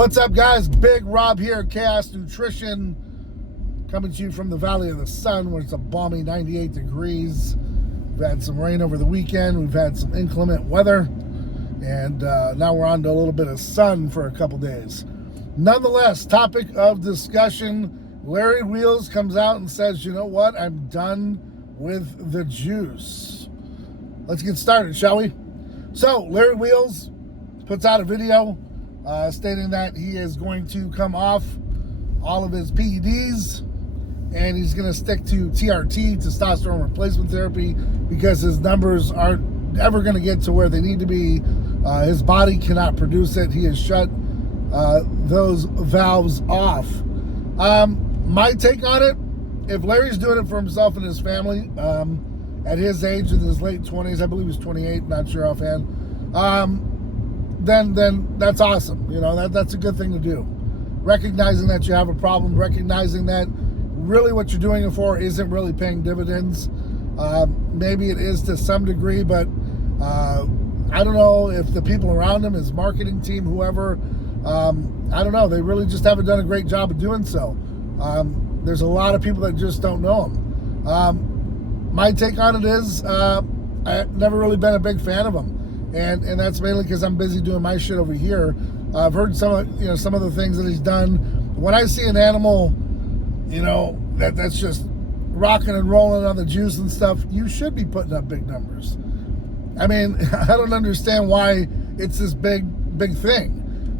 What's up, guys? Big Rob here, Chaos Nutrition, coming to you from the Valley of the Sun, where it's a balmy 98 degrees. We've had some rain over the weekend. We've had some inclement weather, and now we're on to a little bit of sun for a couple days. Nonetheless, topic of discussion, Larry Wheels comes out and says, you know what? I'm done with the juice. Let's get started, shall we? So, Larry Wheels puts out a video stating that he is going to come off all of his PEDs and he's going to stick to TRT, testosterone replacement therapy, because his numbers aren't ever going to get to where they need to be. His body cannot produce it. He has shut those valves off. My take on it, if Larry's doing it for himself and his family, at his age, in his late 20s, I believe he's 28, not sure offhand, then that's awesome. You know, that's a good thing to do. Recognizing that you have a problem, recognizing that really what you're doing it for isn't really paying dividends. Maybe it is to some degree, but I don't know if the people around him, his marketing team, whoever, I don't know. They really just haven't done a great job of doing so. There's a lot of people that just don't know him. My take on it is I've never really been a big fan of him. And that's mainly because I'm busy doing my shit over here. I've heard some of the things that he's done. When I see an animal, that's just rocking and rolling on the juice and stuff, you should be putting up big numbers. I mean, I don't understand why it's this big thing.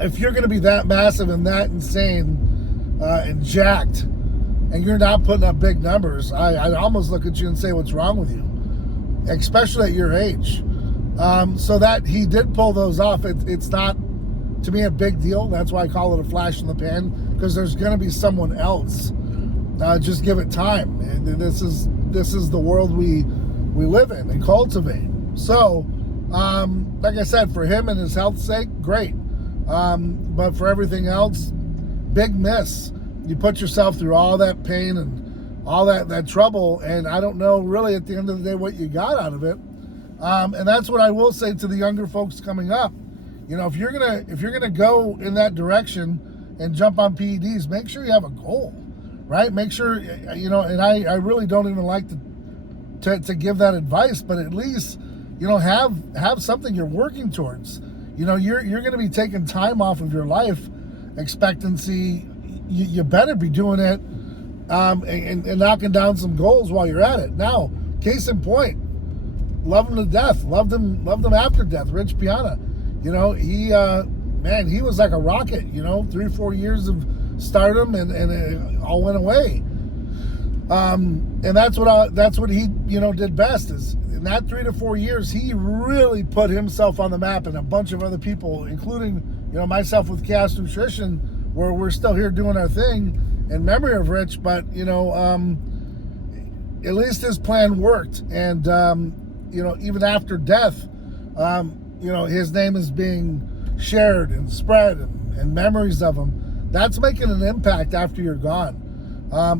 If you're going to be that massive and that insane and jacked, and you're not putting up big numbers, I'd almost look at you and say, what's wrong with you? Especially at your age. So that he did pull those off, it's not, to me, a big deal. That's why I call it a flash in the pan, because there's going to be someone else. Just give it time. And this is the world we live in and cultivate. So, like I said, for him and his health's sake, great. But for everything else, big miss. You put yourself through all that pain and all that trouble, and I don't know really at the end of the day what you got out of it. And that's what I will say to the younger folks coming up. If you're gonna go in that direction and jump on PEDs, make sure you have a goal, right? Make sure, and I really don't even like to give that advice, but at least, have something you're working towards. You're gonna be taking time off of your life expectancy. You better be doing it and knocking down some goals while you're at it. Now, case in point, love him to death. Loved him after death. Rich Piana, he was like a rocket. 3 or 4 years of stardom, and it all went away. And that's what he did best. Is in that 3 to 4 years, he really put himself on the map, and a bunch of other people, including myself with Chaos Nutrition, where we're still here doing our thing in memory of Rich. But at least his plan worked, and even after death, his name is being shared and spread, and memories of him. That's making an impact after you're gone.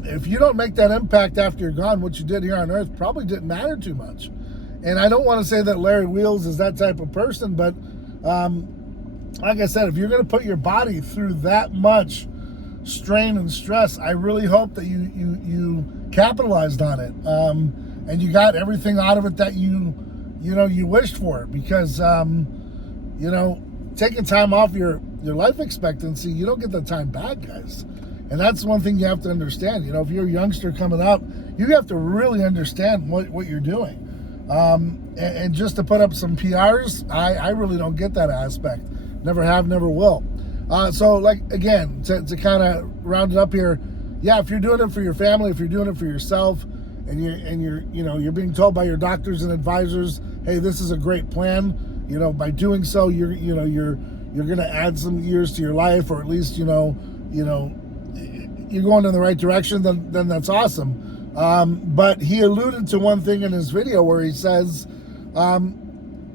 If you don't make that impact after you're gone, what you did here on Earth probably didn't matter too much. And I don't want to say that Larry Wheels is that type of person, but like I said, if you're going to put your body through that much strain and stress, I really hope that you capitalized on it, and you got everything out of it that you wished for. Because taking time off your life expectancy, you don't get the time back, guys. And that's one thing you have to understand. If you're a youngster coming up, you have to really understand what you're doing. And just to put up some PRs, I really don't get that aspect. Never have, never will. So, like, again, to kind of round it up here, yeah, if you're doing it for your family, if you're doing it for yourself, and you're being told by your doctors and advisors, hey, this is a great plan. By doing so, you're going to add some years to your life, or at least you're going in the right direction. Then that's awesome. But he alluded to one thing in his video where he says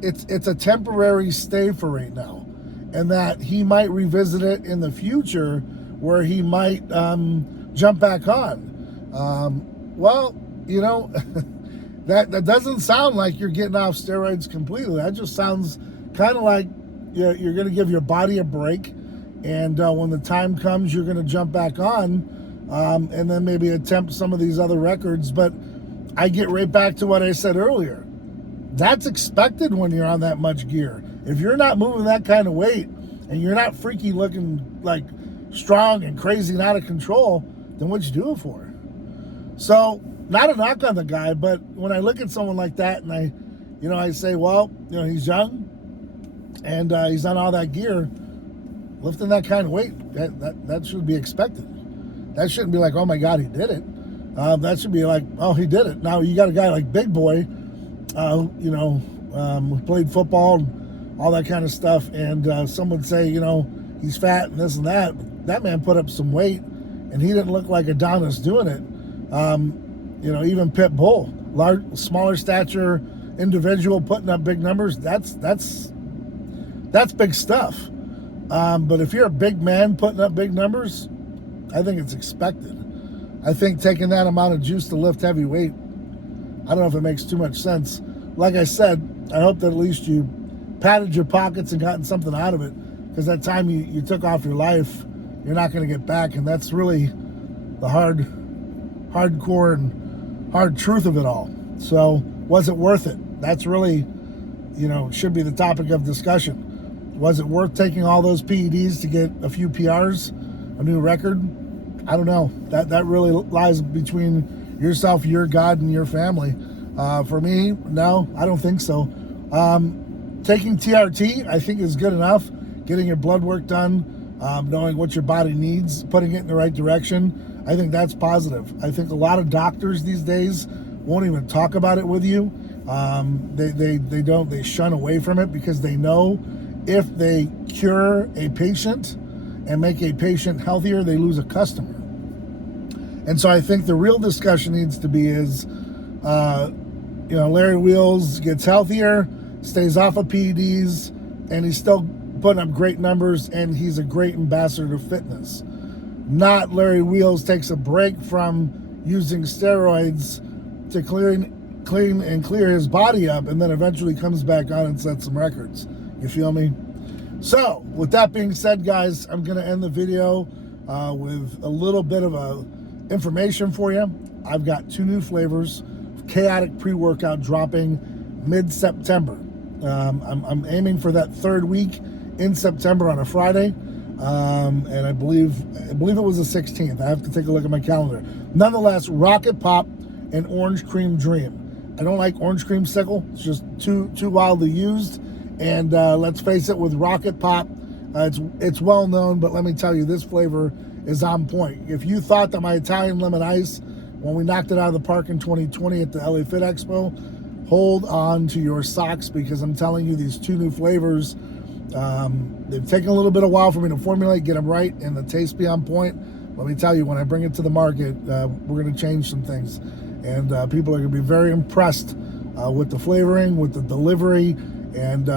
it's a temporary stay for right now, and that he might revisit it in the future, where he might jump back on. Well, that doesn't sound like you're getting off steroids completely. That just sounds kind of like you're going to give your body a break, and when the time comes, you're going to jump back on, and then maybe attempt some of these other records. But I get right back to what I said earlier. That's expected when you're on that much gear. If you're not moving that kind of weight and you're not freaky looking like strong and crazy and out of control, then what'd you do it for? So, not a knock on the guy, but when I look at someone like that and I say, well, he's young and he's on all that gear, lifting that kind of weight, that should be expected. That shouldn't be like, oh my God, he did it. That should be like, oh, he did it. Now you got a guy like Big Boy, who played football and all that kind of stuff, and some would say, he's fat and this and that. But that man put up some weight, and he didn't look like Adonis doing it. Even Pit Bull, smaller stature individual putting up big numbers. That's big stuff. But if you're a big man putting up big numbers, I think it's expected. I think taking that amount of juice to lift heavy weight, I don't know if it makes too much sense. Like I said, I hope that at least you padded your pockets and gotten something out of it, because that time you took off your life, you're not going to get back, and that's really the hardcore and hard truth of it all. So, was it worth it? That's really, should be the topic of discussion. Was it worth taking all those PEDs to get a few PRs, a new record? I don't know. That really lies between yourself, your God, and your family. For me, no, I don't think so. Taking TRT, I think, is good enough. Getting your blood work done, knowing what your body needs, putting it in the right direction, I think that's positive. I think a lot of doctors these days won't even talk about it with you. They shun away from it, because they know if they cure a patient and make a patient healthier, they lose a customer. And so I think the real discussion needs to be is, Larry Wheels gets healthier, stays off of PEDs, and he's still putting up great numbers, and he's a great ambassador to fitness. Not Larry Wheels takes a break from using steroids to clear his body up, and then eventually comes back on and sets some records. You feel me? So, with that being said, guys, I'm going to end the video with a little bit of information for you. I've got 2 new flavors of Chaotic pre-workout dropping mid-September. I'm aiming for that 3rd week in September on a Friday, and I believe it was the 16th. I have to take a look at my calendar. Nonetheless, Rocket Pop and Orange Cream Dream. I don't like Orange Cream Sickle. It's just too wildly used. And let's face it, with Rocket Pop, it's well known, but let me tell you, this flavor is on point. If you thought that my Italian Lemon Ice, when we knocked it out of the park in 2020 at the LA Fit Expo, hold on to your socks, because I'm telling you, these 2 new flavors, they've taken a little bit of while for me to formulate, get them right, and the taste be on point. Let me tell you, when I bring it to the market, we're going to change some things, and people are going to be very impressed with the flavoring, with the delivery, and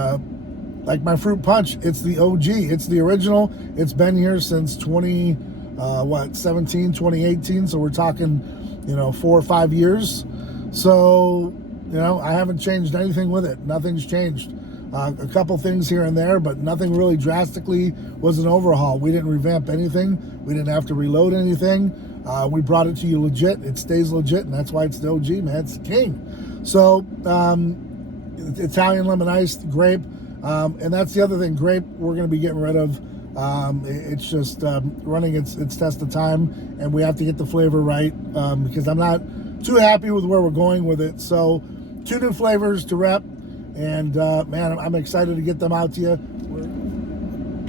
like my fruit punch, it's the OG, it's the original. It's been here since 2018, so we're talking 4 or 5 years. So I haven't changed anything with it. Nothing's changed. A couple things here and there, but nothing really drastically was an overhaul. We didn't revamp anything. We didn't have to reload anything. We brought it to you legit. It stays legit, and that's why it's the OG, man. It's the king. So Italian Lemon Ice, grape, and that's the other thing. Grape, we're going to be getting rid of. It's just running its test of time, and we have to get the flavor right, because I'm not too happy with where we're going with it. So 2 new flavors to rep, and man, I'm excited to get them out to you. We're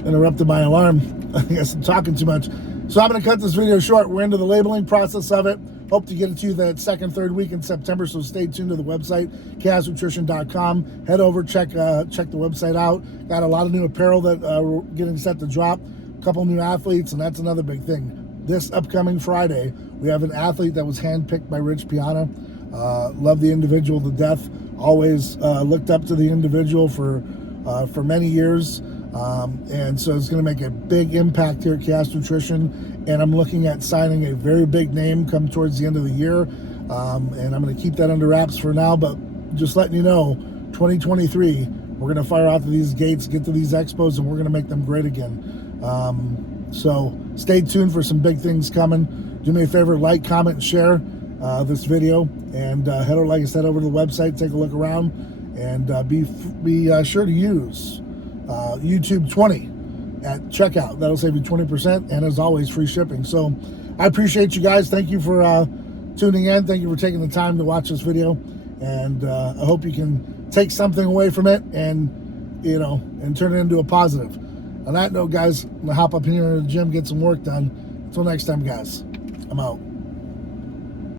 interrupted by alarm. I guess I'm talking too much. So I'm going to cut this video short. We're into the labeling process of it. Hope to get it to you that 2nd, 3rd week in September, so stay tuned to the website, chaosnutrition.com. Head over, check the website out. Got a lot of new apparel that we're getting set to drop. A couple new athletes, and that's another big thing. This upcoming Friday, we have an athlete that was handpicked by Rich Piana. Love the individual to death. Always looked up to the individual for many years. And so it's going to make a big impact here at Chaos Nutrition. And I'm looking at signing a very big name come towards the end of the year. And I'm going to keep that under wraps for now, but just letting you know, 2023, We're going to fire out to these gates, get to these expos, and we're going to make them great again. So stay tuned for some big things coming. Do me a favor, like, comment, and share this video, and head over, like I said, over to the website, take a look around, and be sure to use YouTube 20 at checkout. That'll save you 20%, and as always, free shipping. So I appreciate you guys. Thank you for tuning in. Thank you for taking the time to watch this video, and I hope you can take something away from it and and turn it into a positive. On that note, guys, I'm gonna hop up here in the gym, get some work done. Until next time, guys, I'm out.